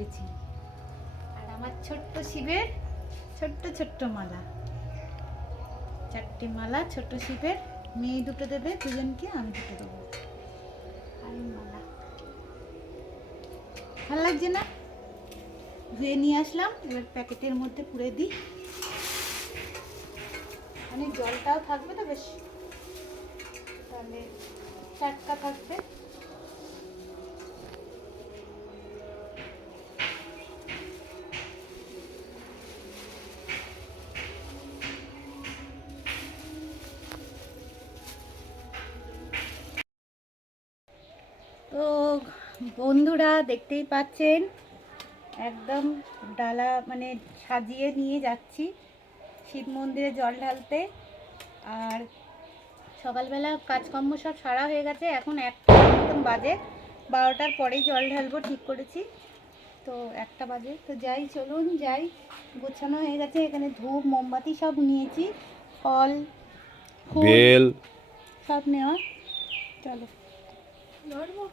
করেছি। আর আমার ছোট্ট শিবের ছোট্ট ছোট্ট মালা, 4টে মালা ছোট শিবের। মেয়ে দুটো দেবে দুজনকে, আমি দুটো দেবো। আর এই মালা ভালো লাগছে না? ধুয়ে নিয়ে আসলাম, এবার প্যাকেটের মধ্যে পুরে দিই। মানে জলটাও থাকবে তো বেশ, তাহলে টাটকা থাকবে। তো বন্ধুরা দেখতেই পাচ্ছেন, একদম ডালা মানে সাজিয়ে নিয়ে যাচ্ছি শিব মন্দিরে জল ঢালতে। আর সকালবেলা কাজকর্ম সব সারা হয়ে গেছে, এখন 1টা মতন বাজে, 12টার পরেই জল ঢালবো ঠিক করেছি। তো 1টা বাজে, তো যাই, চলুন যাই। গোছানো হয়ে গেছে, এখানে ধূপ মোমবাতি সব নিয়েছি, ফল বেল সব নেওয়া। চলো লড়বো।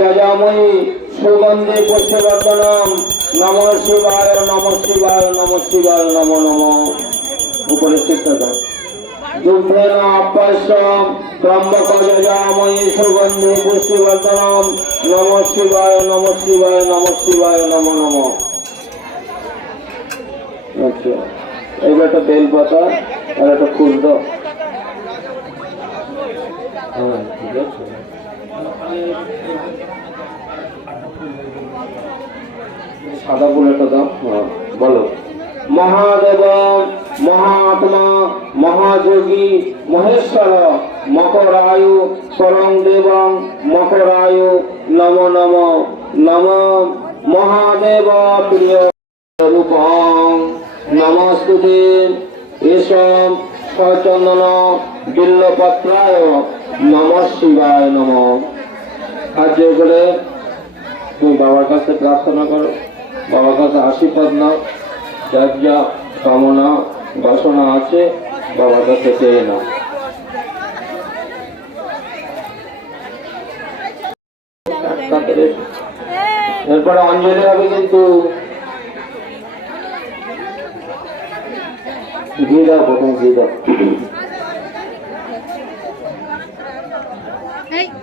যজাময়ী সুগন্ধে পুষ্পবর্ধনম নমঃ শিবায় নমঃ শিবায় নমঃ শিবায় নমো নমঃ। উপরে শিক্ষা দুগ্ধেন আপ্যাস্যম ত্রম্বক যজাময়ী সুগন্ধে পুষ্পবর্ধনম নমঃ শিবায় নমঃ শিবায় নমঃ শিবায় নমো নমঃ। আচ্ছা, এবার একটা বেলপাতা আর একটা ফুল দাও। হ্যাঁ, ঠিক আছে। সাদা ফুলেরটা দাও। বলো, মহাদেব মহাত্মা মহাযোগী মহেশ্বর মকরায়ু পরং দেবং মকরায়ু নম নম নম মহাদেব প্রিয় রূপং নমস্তুতে এসব সচন্দন বিল্লপত্রায় নমঃ শিবায় নমঃ। হাত জোর করে তুমি বাবার কাছে প্রার্থনা করো, বাবার কাছে আশীর্বাদ নাও, যার যা কামনা বাসনা আছে বাবার কাছে চেয়ে নাও। এরপরে অঞ্জলি হবে, কিন্তু ঘি দাও, প্রথম ঘি দাও।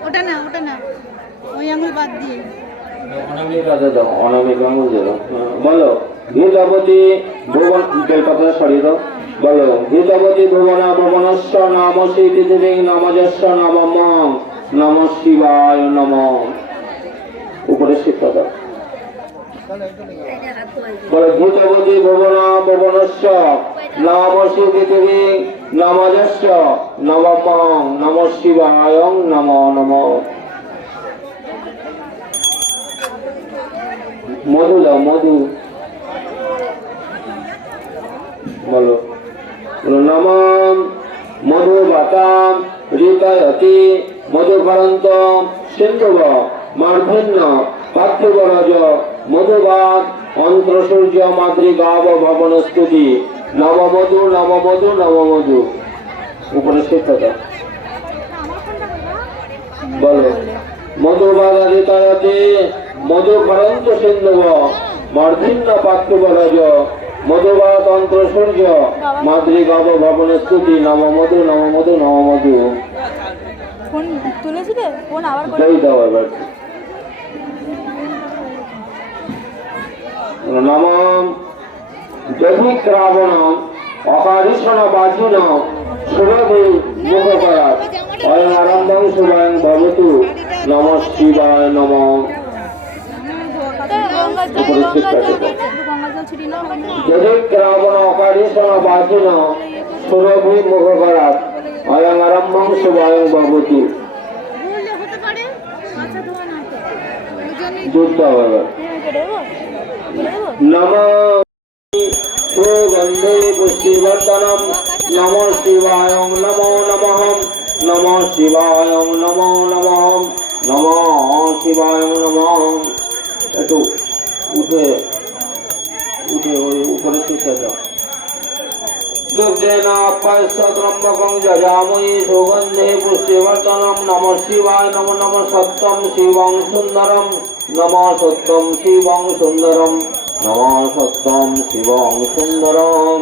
ওটা না, ওটা না, ওই আঙুল বাদ দিয়ে অনামিকা দাও, অনামিকা আঙুল দাও। বলো, ঘৃতবতী ভুবন, বেলপাতা সরিয়ে দাও। বলো, ঘৃতবতী ভুবনা ভুবনস্য নাম শ্রীপৃথিবী নমযস্য নমঃ নমঃ শিবায় নমঃ। উপরে শিক্ষা দাও। বলো, ঘৃতবতী ভুবনা ভুবনস্য নাম শ্রীপৃথিবী নমযস্য নমঃ নমঃ শিবায় নমঃ নমঃ। মধু দাও, মধু বলো। নম মধুবাতাম ঋতায়তি মধুকরন্ত সিন্ধুব মার্ধন্য পার্থিবরাজ মধুবাত অন্ত্রসূর্য মাতৃগাব ভবনস্তুতি নবমধু নবমধু নবমধু। উপরে শিক্ষতা বলো। মধুবাদ ঋতায়তি মধুকরন্ত সিন্ধুব মার্ধন্য পার্থিবরাজ মধুবাত অন্ত্রসূর্য মাতৃগাব ভবনস্তুতি নবমধু নবমধু নবমধু। ফোন তুলেছিলে? ফোন আবার করে জয় দাও এবার। নম দধিক রাবণ অকারিষণ বাজিন সুরভি মুখকরাত অয়ং আনন্দং শুভং ভবতু নম শিবায় নম। দধিক রাবণ অকারিষণ বাজিন সুরভি মুখকরাত অয়ং আরম্ভং শুভং ভবতু। যুদ্ধ হবে। নম সুগন্ধে পুষ্টিবর্ধনম নম শিবায় নমো নমঃ নম শিবায় নমো নমঃ নম শিবায় নমঃ। একটু উঠে উঠে ওই উপরে শিখে দাও। দুগ্ধেন আপ্যায়স্ত্রম্বকং যজামহি সুগন্ধে পুষ্টিবর্ধনম নম শিবায় নমো নমঃ সত্যম শিবং সুন্দরম নম সত্যম শিবং সুন্দরম নম সত্যম শিবং সুন্দরম।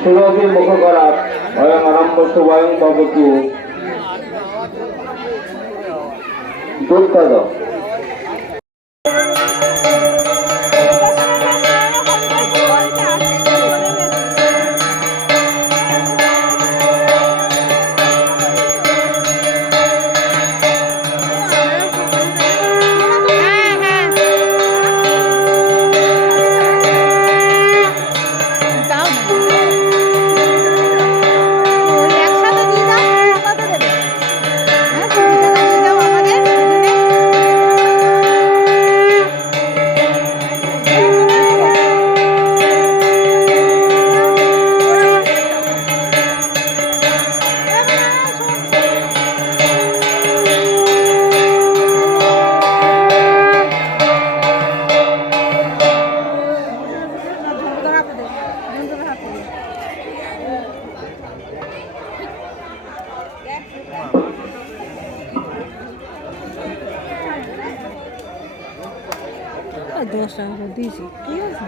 সুরভি মুখ করাত অয়ং আরম্ভ শুভং ভবতু। দুঃখ দাও। আর 10 টাকা করে দিয়েছি, ঠিক আছে।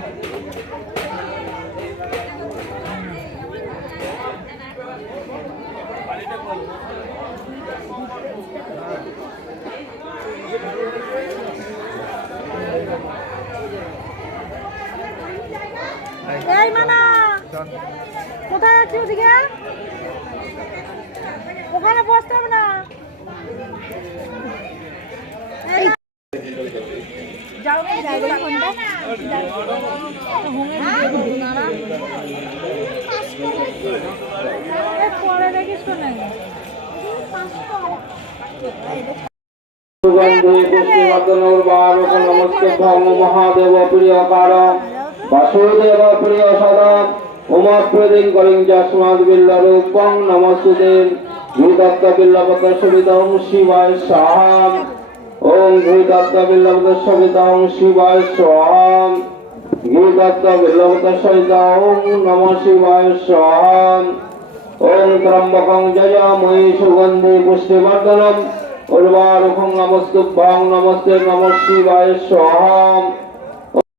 এই মানা কোথায় আছিস? ওদিকে ওখানে বসতে হবে না। যাও যাই ফোনটা পরে দেখিস তো নাই। মহাদেব প্রিয় কারণ বাসুদেব প্রিয় সদা উমা প্রদিন করিং যস্মাদ বিল্ল রূপং নমস্তুদেব ভূতত্ত্ব বিল্লপত্র সুবিধং শিবায় স্বাহা। ওম ভূতত্ত্ব বিল্লপত্র সুবিধং শিবায় স্বাহা। ভূতত্ত্ব বিল্লপত্র সহিত ওম নম শিবায় স্বাহা। ওম ত্রম্বকং যজামহি সুগন্ধি পুষ্টিবর্ধনম উর্বারুকং নমস্তুভ্যং নমস্তে নমঃ শিবায় স্বাহা।